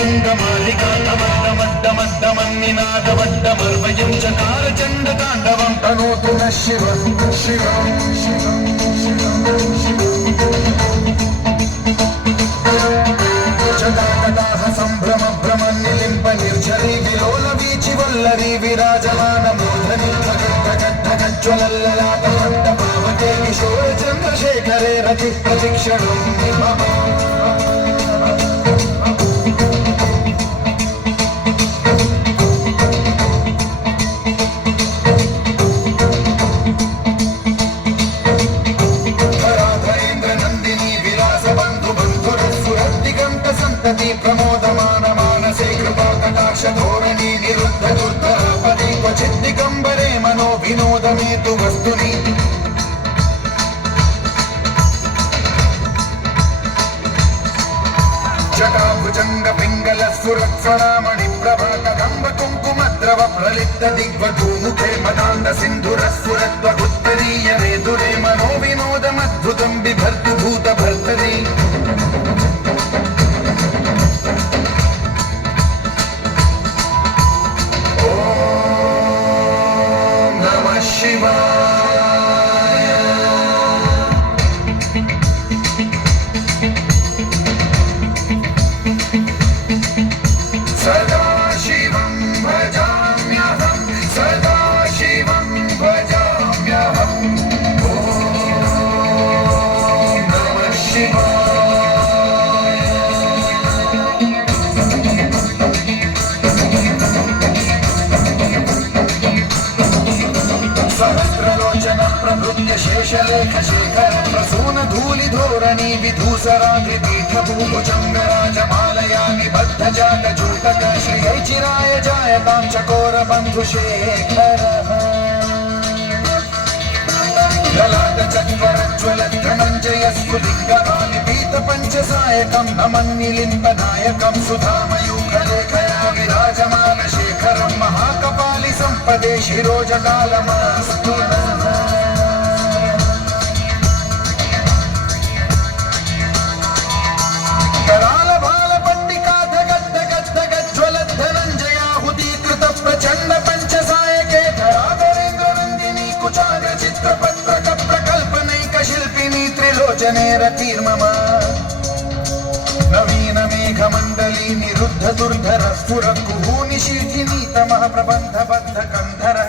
तुङ्गमालिकान्तमड्डमड्डमड्डमन्निनादवड्डमर्वयं चकार चण्डताण्डवं तनोतु नः शिवं शिवं शिवं संभ्रमभ्रमन्निलिम्प निर्झरी विलोलवीचि वल्लरी विराजमानमूर्धनि ज्वलल्ललाटमण्डपावते किशोर चन्द्रशेखरे रति प्रतिक्षणं मम प्रमोदमान मानसे कृपा कटाक्ष धोरणी निरुद्ध दुर्धरापदि क्वचित् दिगम्बरे मनो विनोदमेतु वस्तुनि जटाभुजङ्ग पिङ्गल स्फुरत्स्वरामणि प्रभा कदम्ब कुङ्कुमद्रव प्रलिप्त दिग्वधूमुखे मदान्द सिन्धुरस्फुरत्वगुत्तरीय रेदुरे मनो विनोदमद्भुतं बिभर्तु भूतभर्तरि शेषलेख शेखर प्रसून धूलि धोरणी विधूसराग्रि पीठ भूभुजङ्गराजमालया निबद्ध जात जूटक श्रियै चिराय जायतां चकोर बन्धु शेखर ललाट चत्वरज्वल धनञ्जय स्फुलिङ्गमानि पीत पञ्चसायकं नमन्निलिम्बनायकं सुधामयूखलेखया विराजमान शेखरं महाकपालि सम्पदे शिरोजकालमास्तु प्रचंड पंचसायके धराधरेन्द्रनन्दिनी कुचाग्र चित्रपत्रक प्रकल्पनैक शिल्पिनी त्रिलोचने रतिर्मम नवीन मेघमण्डली निरुद्ध दुर्धर स्फुर कुहूनि शीठिनी तमः प्रबन्ध बद्ध कन्धर